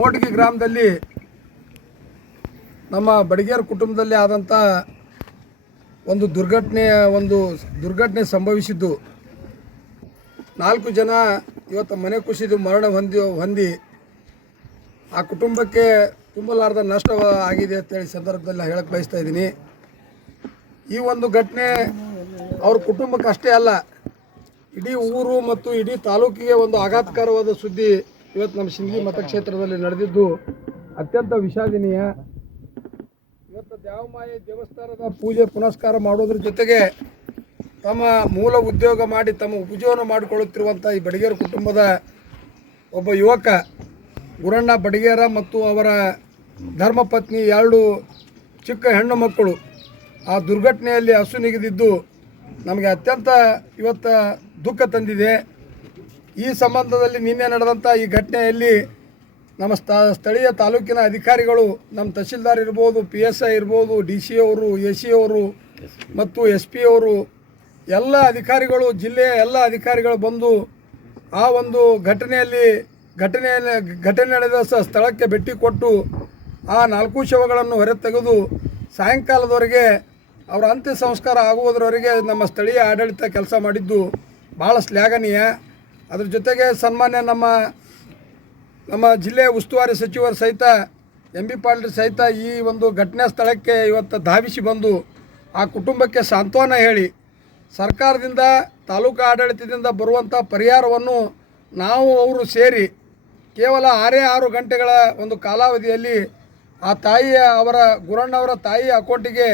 ಕೋಟಗಿ ಗ್ರಾಮದಲ್ಲಿ ನಮ್ಮ ಬಡಿಗೇರ್ ಕುಟುಂಬದಲ್ಲಿ ಆದಂಥ ಒಂದು ದುರ್ಘಟನೆ ಸಂಭವಿಸಿದ್ದು 4 ಜನ ಇವತ್ತು ಮನೆ ಕುಸಿದು ಮರಣ ಹೊಂದಿ ಆ ಕುಟುಂಬಕ್ಕೆ ತುಂಬಲಾರದ ನಷ್ಟ ಆಗಿದೆ ಅಂತೇಳಿ ಸಂದರ್ಭದಲ್ಲಿ ಹೇಳಕ್ಕೆ ಬಯಸ್ತಾ ಇದ್ದೀನಿ. ಈ ಒಂದು ಘಟನೆ ಅವ್ರ ಕುಟುಂಬಕ್ಕೆ ಅಷ್ಟೇ ಅಲ್ಲ, ಇಡೀ ಊರು ಮತ್ತು ಇಡೀ ತಾಲೂಕಿಗೆ ಒಂದು ಆಘಾತಕರವಾದ ಸುದ್ದಿ ಇವತ್ತು ನಮ್ಮ ಸಿಂದಗಿ ಮತಕ್ಷೇತ್ರದಲ್ಲಿ ನಡೆದಿದ್ದು ಅತ್ಯಂತ ವಿಷಾದನೀಯ. ಇವತ್ತು ದ್ಯಾವಮಾಯಿ ದೇವಸ್ಥಾನದ ಪೂಜೆ ಪುನಸ್ಕಾರ ಮಾಡೋದ್ರ ಜೊತೆಗೆ ತಮ್ಮ ಮೂಲ ಉದ್ಯೋಗ ಮಾಡಿ ತಮ್ಮ ಉಪಜೀವನ ಮಾಡಿಕೊಳ್ಳುತ್ತಿರುವಂಥ ಈ ಬಡಿಗೇರ ಕುಟುಂಬದ ಒಬ್ಬ ಯುವಕ ಗುರಣ್ಣ ಬಡಿಗೇರ ಮತ್ತು ಅವರ ಧರ್ಮಪತ್ನಿ 2 ಚಿಕ್ಕ ಹೆಣ್ಣು ಮಕ್ಕಳು ಆ ದುರ್ಘಟನೆಯಲ್ಲಿ ಅಸುನೀಗಿದ್ದು ನಮಗೆ ಅತ್ಯಂತ ಇವತ್ತು ದುಃಖ ತಂದಿದೆ. ಈ ಸಂಬಂಧದಲ್ಲಿ ನಿನ್ನೆ ನಡೆದಂಥ ಈ ಘಟನೆಯಲ್ಲಿ ನಮ್ಮ ಸ್ಥಳೀಯ ತಾಲೂಕಿನ ಅಧಿಕಾರಿಗಳು, ನಮ್ಮ ತಹಶೀಲ್ದಾರ್ ಇರ್ಬೋದು, PSI ಇರ್ಬೋದು, DC ಅವರು, AC ಅವರು ಮತ್ತು SP ಅವರು ಎಲ್ಲ ಅಧಿಕಾರಿಗಳು, ಜಿಲ್ಲೆಯ ಎಲ್ಲ ಅಧಿಕಾರಿಗಳು ಬಂದು ಆ ಒಂದು ಘಟನೆ ನಡೆದ ಸ್ಥಳಕ್ಕೆ ಭೇಟಿ ಕೊಟ್ಟು ಆ 4 ಶವಗಳನ್ನು ಹೊರತೆಗೆದು ಸಾಯಂಕಾಲದವರೆಗೆ ಅವರ ಅಂತ್ಯ ಸಂಸ್ಕಾರ ಆಗುವುದರವರೆಗೆ ನಮ್ಮ ಸ್ಥಳೀಯ ಆಡಳಿತ ಕೆಲಸ ಮಾಡಿದ್ದು ಭಾಳ ಶ್ಲಾಘನೀಯ. ಅದ್ರ ಜೊತೆಗೆ ಸನ್ಮಾನ್ಯ ನಮ್ಮ ಜಿಲ್ಲೆಯ ಉಸ್ತುವಾರಿ ಸಚಿವರು ಸಹಿತ MB ಪಾಟೀಲ್ ಸಹಿತ ಈ ಒಂದು ಘಟನಾ ಸ್ಥಳಕ್ಕೆ ಇವತ್ತು ಧಾವಿಸಿ ಬಂದು ಆ ಕುಟುಂಬಕ್ಕೆ ಸಾಂತ್ವನ ಹೇಳಿ ಸರ್ಕಾರದಿಂದ, ತಾಲೂಕು ಆಡಳಿತದಿಂದ ಬರುವಂಥ ಪರಿಹಾರವನ್ನು ನಾವು ಅವರು ಸೇರಿ ಕೇವಲ 6 ಗಂಟೆಗಳ ಒಂದು ಕಾಲಾವಧಿಯಲ್ಲಿ ಆ ಗುರಣ್ಣವರ ತಾಯಿಯ ಅಕೌಂಟಿಗೆ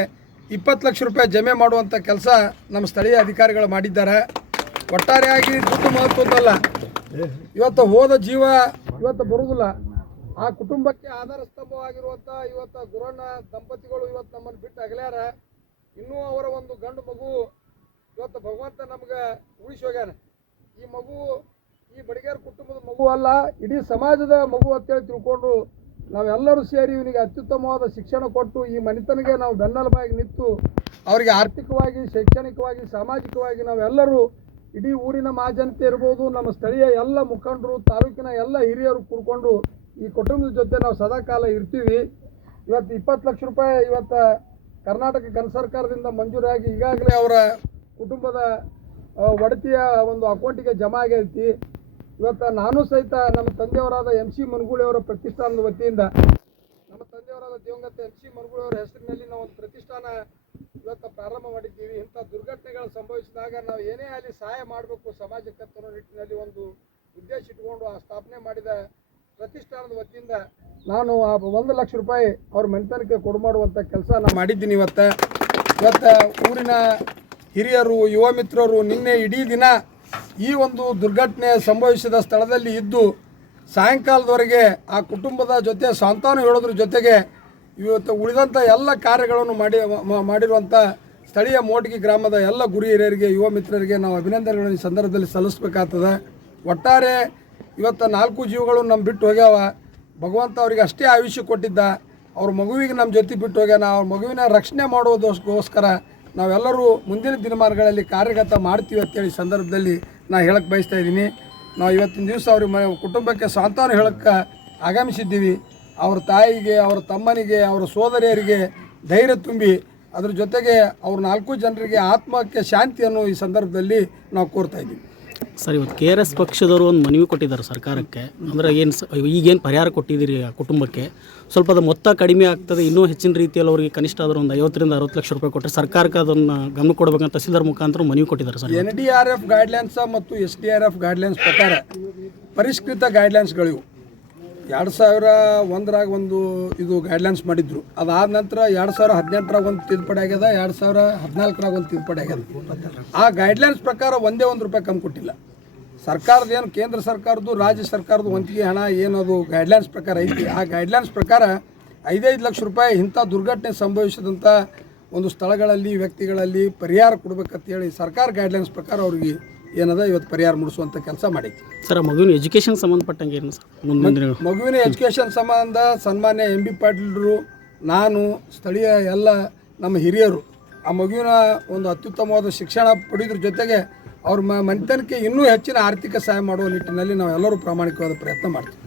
20 ಲಕ್ಷ ರೂಪಾಯಿ ಜಮೆ ಮಾಡುವಂಥ ಕೆಲಸ ನಮ್ಮ ಸ್ಥಳೀಯ ಅಧಿಕಾರಿಗಳು ಮಾಡಿದ್ದಾರೆ. ಒಟ್ಟಾರೆಯಾಗಿ ದುಡ್ಡು ಮಹತ್ವದ್ದಲ್ಲ, ಇವತ್ತು ಹೋದ ಜೀವ ಇವತ್ತು ಬರುವುದಿಲ್ಲ. ಆ ಕುಟುಂಬಕ್ಕೆ ಆಧಾರ ಸ್ತಂಭವಾಗಿರುವಂಥ ಇವತ್ತು ಗುರಣ್ಣ ದಂಪತಿಗಳು ಇವತ್ತು ನಮ್ಮನ್ನು ಬಿಟ್ಟು ಅಗಲ್ಯಾರ. ಇನ್ನೂ ಅವರ ಒಂದು ಗಂಡು ಮಗು ಇವತ್ತು ಭಗವಂತ ನಮ್ಗೆ ಉಳಿಸಿ ಹೋಗ್ಯಾನ. ಈ ಮಗು ಈ ಬಡಿಗೇರ ಕುಟುಂಬದ ಮಗು ಅಲ್ಲ, ಇಡೀ ಸಮಾಜದ ಮಗು ಅಂತೇಳಿ ತಿಳ್ಕೊಂಡು ನಾವೆಲ್ಲರೂ ಸೇರಿ ಇವನಿಗೆ ಅತ್ಯುತ್ತಮವಾದ ಶಿಕ್ಷಣ ಕೊಟ್ಟು ಈ ಮನೆತನಿಗೆ ನಾವು ಬೆನ್ನೆಲುಬಾಗಿ ನಿಂತು ಅವರಿಗೆ ಆರ್ಥಿಕವಾಗಿ, ಶೈಕ್ಷಣಿಕವಾಗಿ, ಸಾಮಾಜಿಕವಾಗಿ ನಾವೆಲ್ಲರೂ ಇಡೀ ಊರಿನ ಮಹಾಜನತೆ ಇರ್ಬೋದು, ನಮ್ಮ ಸ್ಥಳೀಯ ಎಲ್ಲ ಮುಖಂಡರು, ತಾಲೂಕಿನ ಎಲ್ಲ ಹಿರಿಯರು ಕೂಡ್ಕೊಂಡು ಈ ಕುಟುಂಬದ ಜೊತೆ ನಾವು ಸದಾಕಾಲ ಇರ್ತೀವಿ. ಇವತ್ತು 20 ಲಕ್ಷ ರೂಪಾಯಿ ಇವತ್ತು ಕರ್ನಾಟಕ ಕೇಂದ್ರ ಸರ್ಕಾರದಿಂದ ಮಂಜೂರಾಗಿ ಈಗಾಗಲೇ ಅವರ ಕುಟುಂಬದ ಒಡತಿಯ ಒಂದು ಅಕೌಂಟಿಗೆ ಜಮಾ ಆಗೈತಿ. ಇವತ್ತು ನಾನು ಸಹಿತ ನಮ್ಮ ತಂದೆಯವರಾದ MC ಮನಗೂಳಿಯವರ ಪ್ರತಿಷ್ಠಾನದ ವತಿಯಿಂದ ನಮ್ಮ ತಂದೆಯವರಾದ ದಿವಂಗತ MC ಮನಗೂಳಿಯವರ ಹೆಸರಿನಲ್ಲಿ ನಾವು ಒಂದು ಪ್ರತಿಷ್ಠಾನ ಇವತ್ತು ಪ್ರಾರಂಭ ಮಾಡಿದ್ದೀವಿ. ಇಂಥ ದುರ್ಘಟನೆಗಳು ಸಂಭವಿಸಿದಾಗ ನಾವು ಏನೇ ಅಲ್ಲಿ ಸಹಾಯ ಮಾಡಬೇಕು ಸಮಾಜಕ್ಕೆ ಅನ್ನೋ ನಿಟ್ಟಿನಲ್ಲಿ ಒಂದು ಉದ್ದೇಶ ಇಟ್ಕೊಂಡು ಆ ಸ್ಥಾಪನೆ ಮಾಡಿದ ಪ್ರತಿಷ್ಠಾನದ ವತಿಯಿಂದ ನಾನು ಆ 1 ಲಕ್ಷ ರೂಪಾಯಿ ಅವ್ರ ಮನೆತನಕ್ಕೆ ಕೊಡು ಮಾಡುವಂಥ ಕೆಲಸ ನಾನು ಮಾಡಿದ್ದೀನಿ. ಇವತ್ತು ಊರಿನ ಹಿರಿಯರು, ಯುವ ಮಿತ್ರರು ನಿನ್ನೆ ಇಡೀ ದಿನ ಈ ಒಂದು ದುರ್ಘಟನೆ ಸಂಭವಿಸಿದ ಸ್ಥಳದಲ್ಲಿ ಇದ್ದು ಸಾಯಂಕಾಲದವರೆಗೆ ಆ ಕುಟುಂಬದ ಜೊತೆ ಸಾಂತ್ವನ ಹೇಳೋದ್ರ ಜೊತೆಗೆ ಇವತ್ತು ಉಳಿದಂಥ ಎಲ್ಲ ಕಾರ್ಯಗಳನ್ನು ಮಾಡಿರುವಂಥ ಸ್ಥಳೀಯ ಮೋಟಗಿ ಗ್ರಾಮದ ಎಲ್ಲ ಗುರಿ ಹಿರಿಯರಿಗೆ, ಯುವ ಮಿತ್ರರಿಗೆ ನಾವು ಅಭಿನಂದನೆಗಳನ್ನು ಈ ಸಂದರ್ಭದಲ್ಲಿ ಸಲ್ಲಿಸಬೇಕಾಗ್ತದೆ. ಒಟ್ಟಾರೆ ಇವತ್ತು 4 ಜೀವಗಳು ನಮ್ಮ ಬಿಟ್ಟು ಹೋಗ್ಯಾವ. ಭಗವಂತ ಅವರಿಗೆ ಅಷ್ಟೇ ಆಯುಷ್ಯ ಕೊಟ್ಟಿದ್ದ. ಅವ್ರ ಮಗುವಿಗೆ ನಮ್ಮ ಜೊತೆ ಬಿಟ್ಟು ಹೋಗ್ಯಾನ. ಅವ್ರ ಮಗುವಿನ ರಕ್ಷಣೆ ಮಾಡೋದಕ್ಕೋಸ್ಕರ ನಾವೆಲ್ಲರೂ ಮುಂದಿನ ದಿನಮಾನಗಳಲ್ಲಿ ಕಾರ್ಯಗತ ಮಾಡ್ತೀವಿ ಅಂತೇಳಿ ಸಂದರ್ಭದಲ್ಲಿ ನಾನು ಹೇಳಕ್ಕೆ ಬಯಸ್ತಾ ಇದ್ದೀನಿ. ನಾವು ಇವತ್ತಿನ ದಿವಸ ಅವ್ರ ಕುಟುಂಬಕ್ಕೆ ಸಾಂತ್ವನ ಹೇಳಕ್ಕೆ ಆಗಮಿಸಿದ್ದೀವಿ. ಅವ್ರ ತಾಯಿಗೆ, ಅವರ ತಮ್ಮನಿಗೆ, ಅವರ ಸೋದರಿಯರಿಗೆ ಧೈರ್ಯ ತುಂಬಿ ಅದ್ರ ಜೊತೆಗೆ ಅವ್ರ 4 ಜನರಿಗೆ ಆತ್ಮಕ್ಕೆ ಶಾಂತಿಯನ್ನು ಈ ಸಂದರ್ಭದಲ್ಲಿ ನಾವು ಕೋರ್ತಾ ಇದ್ದೀವಿ. ಸರ್, ಇವತ್ತು KRS ಪಕ್ಷದವರು ಒಂದು ಮನವಿ ಕೊಟ್ಟಿದ್ದಾರೆ ಸರ್ಕಾರಕ್ಕೆ. ಅಂದರೆ ಈಗೇನು ಪರಿಹಾರ ಕೊಟ್ಟಿದ್ದೀರಿ ಆ ಕುಟುಂಬಕ್ಕೆ, ಸ್ವಲ್ಪ ಅದು ಮೊತ್ತ ಕಡಿಮೆ ಆಗ್ತದೆ, ಇನ್ನೂ ಹೆಚ್ಚಿನ ರೀತಿಯಲ್ಲಿ ಅವರಿಗೆ ಕನಿಷ್ಠ ಆದರೂ ಒಂದು 50ರಿಂದ 60 ಲಕ್ಷ ರೂಪಾಯಿ ಕೊಟ್ಟರೆ ಸರ್ಕಾರಕ್ಕೆ ಅದನ್ನು ಗಮನ ಕೊಡಬೇಕಂತ ತಹಸೀಲ್ದಾರ್ ಮುಖಾಂತರ ಮನವಿ ಕೊಟ್ಟಿದ್ದಾರೆ ಸರ್. NDRF ಗೈಡ್ಲೈನ್ಸ್ ಮತ್ತು SDRF ಗೈಡ್ಲೈನ್ಸ್ ಪ್ರಕಾರ ಪರಿಷ್ಕೃತ ಗೈಡ್ಲೈನ್ಸ್ಗಳಿವು 2001ರಾಗ ಒಂದು ಇದು ಗೈಡ್ಲೈನ್ಸ್ ಮಾಡಿದ್ರು. ಅದಾದ ನಂತರ 2018ರಾಗ ಒಂದು ತಿದ್ದುಪಡಿ ಆಗ್ಯದ, 2014ರಾಗ ಒಂದು ತಿದ್ದುಪಡಿ ಆಗ್ಯದ. ಆ ಗೈಡ್ಲೈನ್ಸ್ ಪ್ರಕಾರ $1 ರೂಪಾಯಿ ಕಮ್ಮಿ ಕೊಟ್ಟಿಲ್ಲ. ಸರ್ಕಾರದ ಏನು ಕೇಂದ್ರ ಸರ್ಕಾರದ್ದು, ರಾಜ್ಯ ಸರ್ಕಾರದ್ದು ವಂತಿಗೆ ಹಣ ಏನದು ಗೈಡ್ಲೈನ್ಸ್ ಪ್ರಕಾರ ಐತಿ, ಆ ಗೈಡ್ಲೈನ್ಸ್ ಪ್ರಕಾರ 5 ಲಕ್ಷ ರೂಪಾಯಿ ಇಂಥ ದುರ್ಘಟನೆ ಸಂಭವಿಸಿದಂಥ ಒಂದು ಸ್ಥಳಗಳಲ್ಲಿ, ವ್ಯಕ್ತಿಗಳಲ್ಲಿ ಪರಿಹಾರ ಕೊಡಬೇಕಂತೇಳಿ ಸರ್ಕಾರ ಗೈಡ್ಲೈನ್ಸ್ ಪ್ರಕಾರ ಅವ್ರಿಗೆ ಏನದ ಇವತ್ತು ಪರಿಹಾರ ಮುಡಿಸುವಂಥ ಕೆಲಸ ಮಾಡೈತಿ. ಸರ್, ಮಗುವಿನ ಎಜುಕೇಷನ್ ಸಂಬಂಧಪಟ್ಟಂಗೆ ಏನು ಸರ್ ಮಗುವಿನ ಎಜುಕೇಷನ್ ಸಂಬಂಧ ಸನ್ಮಾನ್ಯ MB ಪಾಟೀಲ್ರು, ನಾನು, ಸ್ಥಳೀಯ ಎಲ್ಲ ನಮ್ಮ ಹಿರಿಯರು ಆ ಮಗುವಿನ ಒಂದು ಅತ್ಯುತ್ತಮವಾದ ಶಿಕ್ಷಣ ಪಡೆಯೋದ್ರ ಜೊತೆಗೆ ಅವ್ರ ಮನೆತನಕ್ಕೆ ಇನ್ನೂ ಹೆಚ್ಚಿನ ಆರ್ಥಿಕ ಸಹಾಯ ಮಾಡುವ ನಿಟ್ಟಿನಲ್ಲಿ ನಾವೆಲ್ಲರೂ ಪ್ರಾಮಾಣಿಕವಾದ ಪ್ರಯತ್ನ ಮಾಡ್ತೀವಿ.